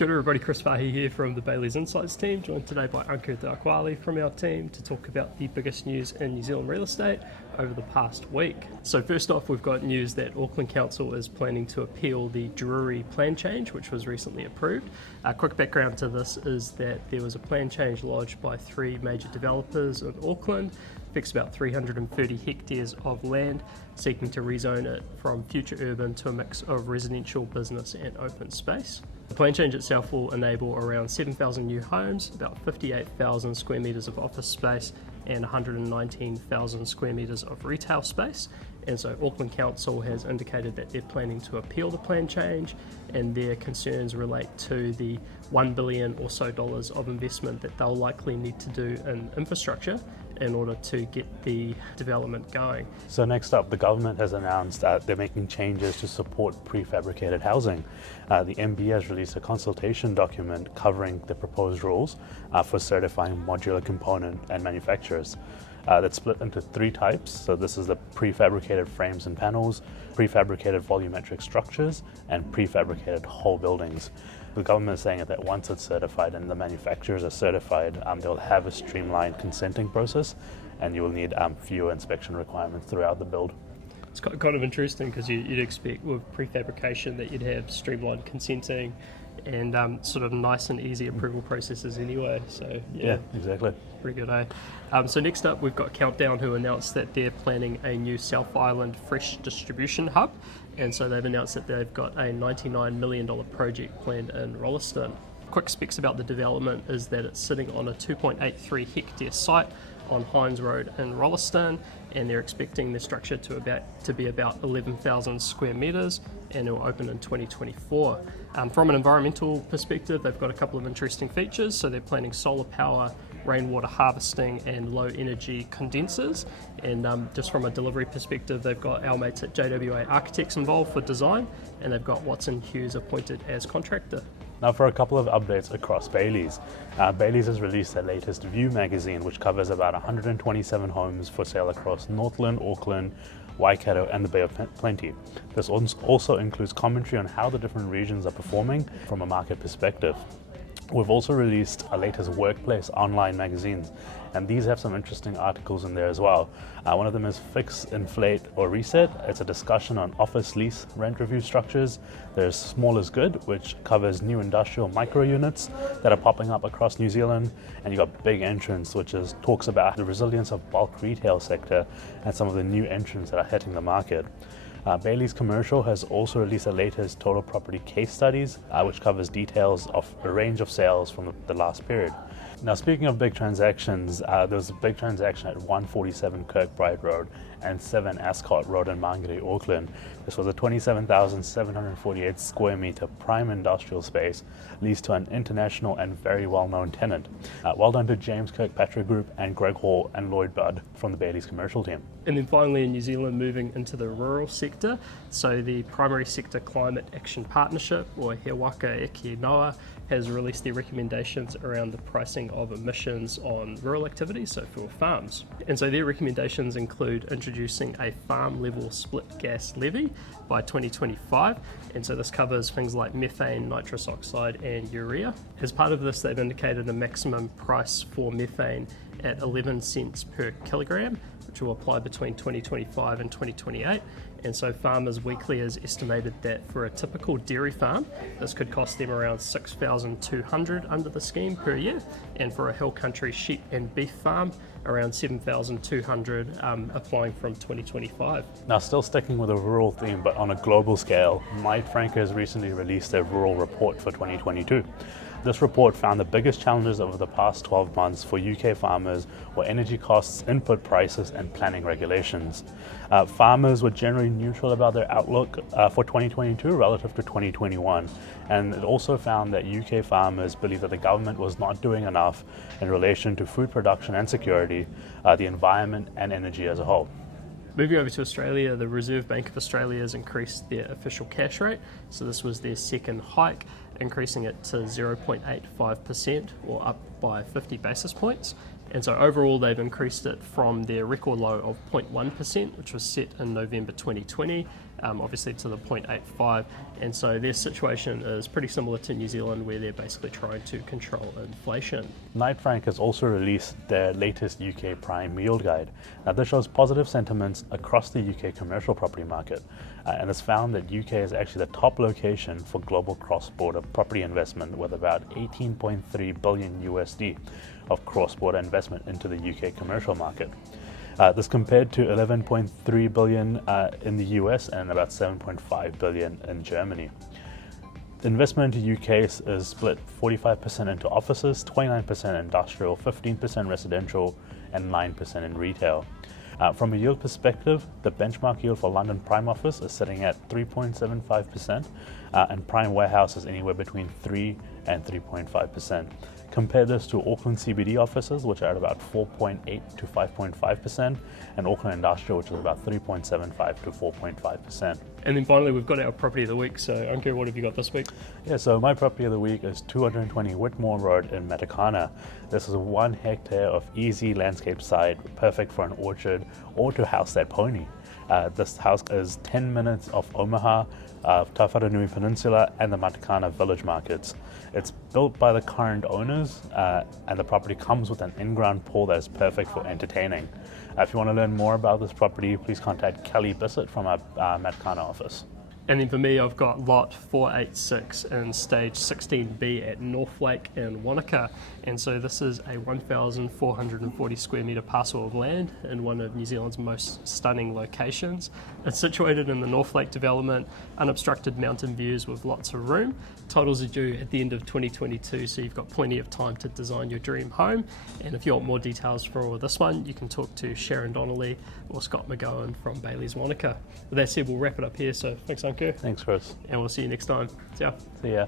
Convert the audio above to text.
Kia ora everybody, Chris Farhi here from the Bayleys Insights team, joined today by Ankur Dakwale from our team to talk about the biggest news in New Zealand real estate over the past week. So first off, we've got news that Auckland Council is planning to appeal the Drury plan change, which was recently approved. A quick background to this is that there was a plan change lodged by three major developers in Auckland, affects about 330 hectares of land, seeking to rezone it from future urban to a mix of residential, business and open space. The plan change itself will enable around 7,000 new homes, about 58,000 square metres of office space and 119,000 square metres of retail space. And so Auckland Council has indicated that they're planning to appeal the plan change, and their concerns relate to the $1 billion or so of investment that they'll likely need to do in infrastructure in order to get the development going. So next up, the government has announced that they're making changes to support prefabricated housing. The MBIE has released a consultation document covering the proposed rules for certifying modular component and manufacturers. That's split into three types. So this is the prefabricated frames and panels, prefabricated volumetric structures, and prefabricated whole buildings. The government is saying that once it's certified and the manufacturers are certified, they'll have a streamlined consenting process, and you will need fewer inspection requirements throughout the build. It's kind of interesting because you'd expect with prefabrication that you'd have streamlined consenting and sort of nice and easy approval processes anyway. So yeah, exactly. Pretty good, eh? So next up, we've got Countdown, who announced that they're planning a new South Island fresh distribution hub, and so they've announced that they've got a $99 million project planned in Rolleston. Quick specs about the development is that it's sitting on a 2.83 hectare site on Hines Road in Rolleston, and they're expecting the structure to be about 11,000 square metres, and it will open in 2024. From an environmental perspective, they've got a couple of interesting features. So they're planning solar power, rainwater harvesting and low energy condensers, and just from a delivery perspective, they've got our mates at JWA Architects involved for design, and they've got Watson Hughes appointed as contractor. Now for a couple of updates across Bayleys. Bayleys has released their latest View magazine, which covers about 127 homes for sale across Northland, Auckland, Waikato and the Bay of Plenty. This also includes commentary on how the different regions are performing from a market perspective. We've also released our latest Workplace online magazines, and these have some interesting articles in there as well. One of them is Fix, Inflate or Reset. It's a discussion on office lease rent review structures. There's Small is Good, which covers new industrial micro units that are popping up across New Zealand. And you've got Big Entrance, which talks about the resilience of bulk retail sector and some of the new entrants that are hitting the market. Bayleys Commercial has also released the latest Total Property case studies, which covers details of a range of sales from the last period. Now, speaking of big transactions, there was a big transaction at 147 Kirkbride Road and 7 Ascot Road in Mangere, Auckland. This was a 27,748 square metre prime industrial space leased to an international and very well-known tenant. Well done to James Kirkpatrick Group and Greg Hall and Lloyd Budd from the Bayleys commercial team. And then finally in New Zealand, moving into the rural sector, so the Primary Sector Climate Action Partnership, or He Waka Eke Noa, has released their recommendations around the pricing of emissions on rural activities, so for farms. And so their recommendations include introducing a farm level split gas levy by 2025, and so this covers things like methane, nitrous oxide and urea. As part of this, they've indicated a maximum price for methane at 11 cents per kilogram, which will apply between 2025 and 2028. And so Farmers Weekly has estimated that for a typical dairy farm, this could cost them around $6,200 under the scheme per year, and for a hill country sheep and beef farm, around $7,200 applying from 2025. Now, still sticking with a rural theme, but on a global scale, Knight Frank has recently released their rural report for 2022. This report found the biggest challenges over the past 12 months for UK farmers were energy costs, input prices, and planning regulations. Farmers were generally neutral about their outlook for 2022 relative to 2021, and it also found that UK farmers believe that the government was not doing enough in relation to food production and security, the environment, and energy as a whole. Moving over to Australia, the Reserve Bank of Australia has increased their official cash rate, so this was their second hike, increasing it to 0.85%, or up by 50 basis points. And so overall, they've increased it from their record low of 0.1%, which was set in November 2020, obviously to the 0.85, and so their situation is pretty similar to New Zealand, where they're basically trying to control inflation. Knight Frank has also released their latest UK Prime Yield Guide. Now, this shows positive sentiments across the UK commercial property market, and has found that UK is actually the top location for global cross-border property investment, with about 18.3 billion USD of cross-border investment into the UK commercial market. This compared to 11.3 billion in the US and about 7.5 billion in Germany. The investment into UK is split 45% into offices, 29% industrial, 15% residential, and 9% in retail. From a yield perspective, the benchmark yield for London Prime Office is sitting at 3.75%, and Prime Warehouse is anywhere between 3 and 3.5%. Compare this to Auckland CBD offices, which are at about 4.8 to 5.5%, and Auckland Industrial, which is about 3.75 to 4.5%. And then finally, we've got our property of the week. So, Ankur, what have you got this week? Yeah, so my property of the week is 220 Whitmore Road in Matakana. This is a 1 hectare of easy landscape site, perfect for an orchard or to house that pony. This house is 10 minutes off Omaha, Tawharanui Peninsula, and the Matakana village markets. It's built by the current owners, and the property comes with an in-ground pool that is perfect for entertaining. If you want to learn more about this property, please contact Kelly Bissett from our Matakana office. And then for me, I've got lot 486 in stage 16B at North Lake in Wanaka. And so this is a 1,440 square metre parcel of land in one of New Zealand's most stunning locations. It's situated in the North Lake development, unobstructed mountain views with lots of room. Titles are due at the end of 2022, so you've got plenty of time to design your dream home. And if you want more details for this one, you can talk to Sharon Donnelly or Scott McGowan from Bayleys Wanaka. With that said, we'll wrap it up here, so thanks, Ankur. Thanks, Chris. And we'll see you next time. See ya. See ya.